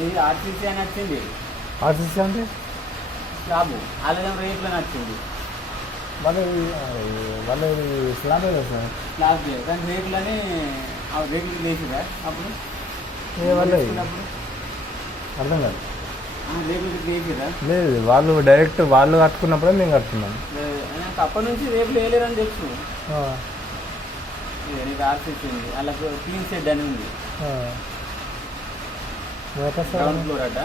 ఇది ఆర్టీసీ అని వచ్చింది. ఆర్టీసీ అంటే స్లాబ్ అలాగే రేట్లో నచ్చింది. మళ్ళీ మళ్ళీ స్లాబ్ కదా సార్. స్లాబ్ కానీ రేట్లని రేట్లు వేసిరా అప్పుడు మళ్ళీ అర్థం కాదు. రేట్లు వేసిరా లేదు, వాళ్ళు డైరెక్ట్ వాళ్ళు కట్టుకున్నప్పుడే మేము కట్టుకున్నాం. అప్పటి నుంచి రేట్లు వేయలేరని తెలుసు. నీకు ఆర్టీసీ ఉంది, అలా క్లీన్ షెడ్ అని ఉంది. గ్రౌండ్ ఫ్లోర్ అడ్డ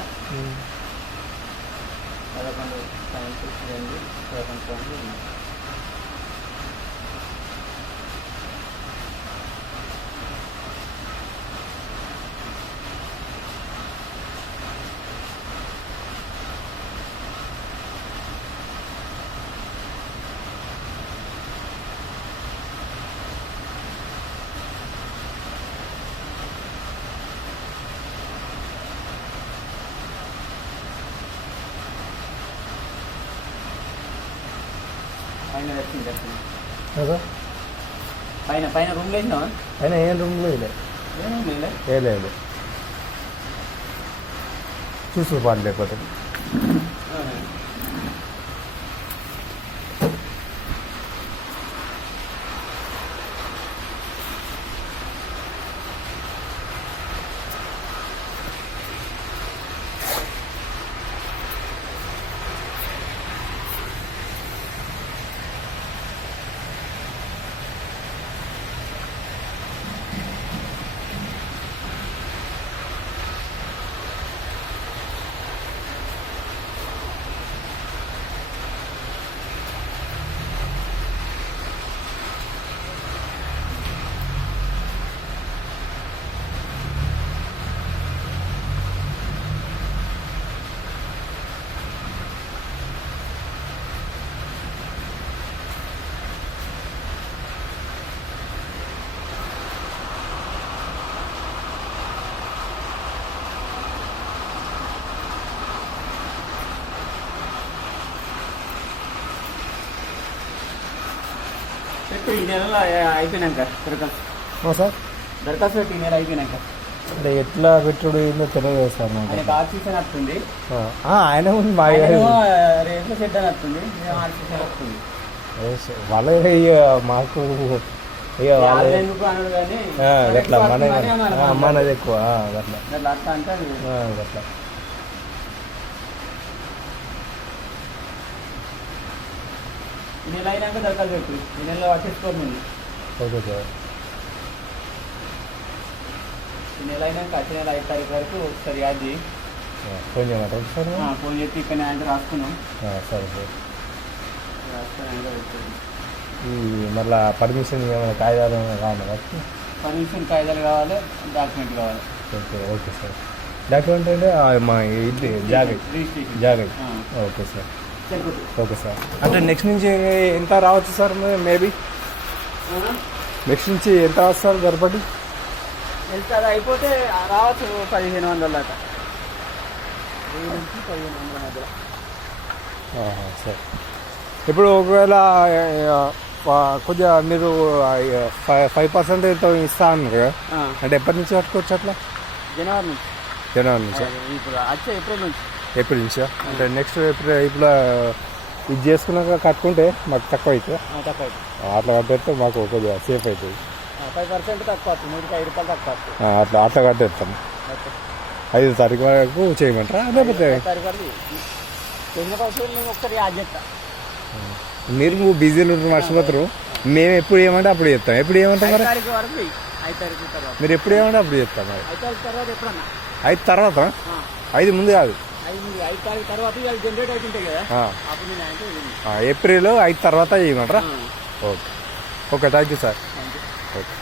11 పైన పైన రూమ్ లేచినా అయినా ఏం రూమ్లో లేదు చూసుకోవాలి లేకపోతే. ఈ నెలలో అయిపోయినాక సార్ దరఖాస్తు పెట్టి ఈ నెల అయిపోయినాక అంటే ఎట్లా పెట్టుడు ఏందో తెలియదు సార్. ఆయనకు ఆర్టీసీ అని వస్తుంది, ఆయన ఉంది మా రేట్ల షెడ్ అని వస్తుంది, ఆర్టీసీ అని వస్తుంది. వాళ్ళే మాకు ఇక వాళ్ళే ఎందుకు అనడు కానీ అట్లా మనది ఎక్కువ అట్లా అట్లా అంటే అట్లా. ఈ నెల అయినాక దరఖాస్తు పెట్టు, ఈ నెలలో పట్టించుకోండి. Okay sir. ఈ నెల అయినాక వచ్చే నెల 5 తారీఖు వరకు ఒకసారి యాడ్ చేయి. ఫోన్ చేయమంటారు సార్? ఫోన్ చేసి ఇక్కడ ఆయన రాసుకున్నాం. సరే సార్. రాసుకొని ఆయన పెడుతుంది. ఈ మళ్ళీ పర్మిషన్ ఏమైనా కాగితాలు ఏమైనా కావాలి? పర్మిషన్ కాగితాలు కావాలి, డాక్యుమెంట్ కావాలి. Okay okay sir. డాక్యుమెంట్ అంటే మా ఇది జాగై. Okay sir. Okay sir. అంటే నెక్స్ట్ నుంచి ఎంత రావచ్చు సార్? మేబీ నెక్స్ట్ నుంచి ఎంత రావచ్చు సార్ గర్భటి? ఎంత అయిపోతే రావచ్చు 1500 దాకా, 1000 నుంచి 1500 మధ్యలో. సార్ ఇప్పుడు ఒకవేళ కొద్దిగా మీరు 5% ఎంతో ఇస్తా అన్నారు కదా, అంటే ఎప్పటి నుంచి కట్టుకోవచ్చు అట్లా? జనవరి నుంచి. ఇప్పుడు వచ్చే ఏప్రిల్ నుంచా? అంటే నెక్స్ట్ ఏప్రిల్ ఇది చేసుకున్నాక కట్టుకుంటే మాకు తక్కువ అవుతుంది. అట్లా కట్టేస్తే మాకు కొద్దిగా సేఫ్ అవుతుంది. 5% తక్కువ వస్తుంది, 5 రూపాయలు తక్కువ వస్తుంది. అట్లా కట్టేస్తాం. 5 తారీఖు వరకు చేయమంటారా? లేకపోతే మీరు బిజీలు మర్చిపోతారు. మేము ఎప్పుడు ఏమంటే అప్పుడు చెప్తాం. ఎప్పుడు ఏమంటాం మరి? మీరు ఎప్పుడు ఏమంటే అప్పుడు చెప్తాం. మరి 5 తర్వాత? 5 ముందు కాదు, ఏప్రిల్ 5 తర్వాత చేయమంటారా? Okay okay, thank you sir. Okay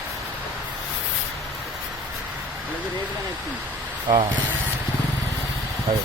అదే